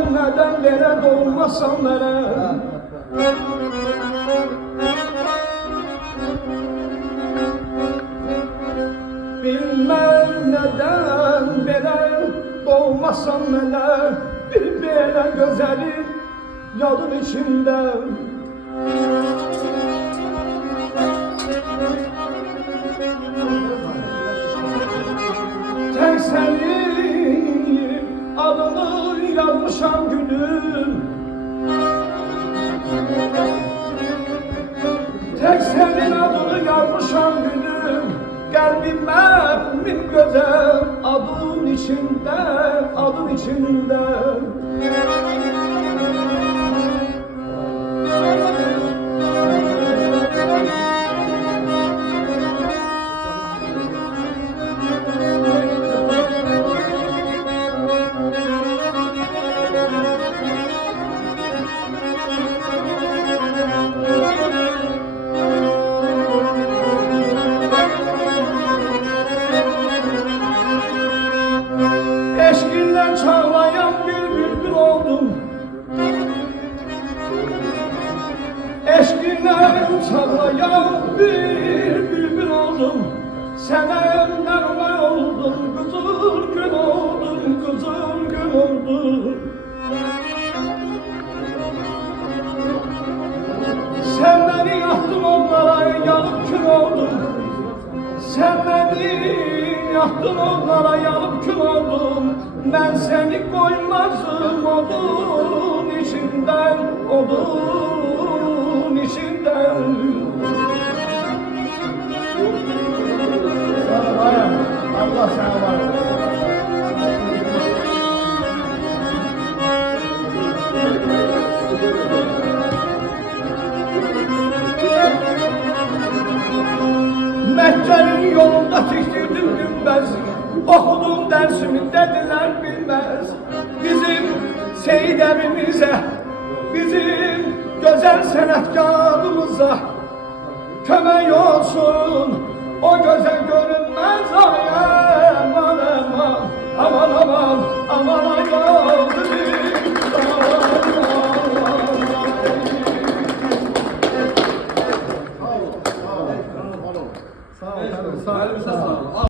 Bilmem neden vere doğmasan vere. Bilmem neden vere doğmasan vere. Bir böyle güzelin yadın içinde. Tek senin adını yazmışam gülüm. Tek senin adını yazmışam gülüm. Kalbimin güzel adın içinde, adın içinde. Eşkinden çağlayan bir bülbül oldum. Eşkinden çağlayan bir bülbül oldum. Senemden olay oldum, kızıl gül oldum, kızıl gül oldum. Sen beni yaktın onlara, yanıp kül oldum. Sen beni yaktın onlara, yanıp kül oldum. Ben seni koymazdım odun içinden, odun içinden. Allah sana var. Mehter'in yolunda tiktirdim gümbez. Okudum dersimi dediler bilmez. Bizim Seyit evimize, bizim güzel sanatkarımıza kömek olsun o göze görünmez. Ay aman aman, aman aman, aman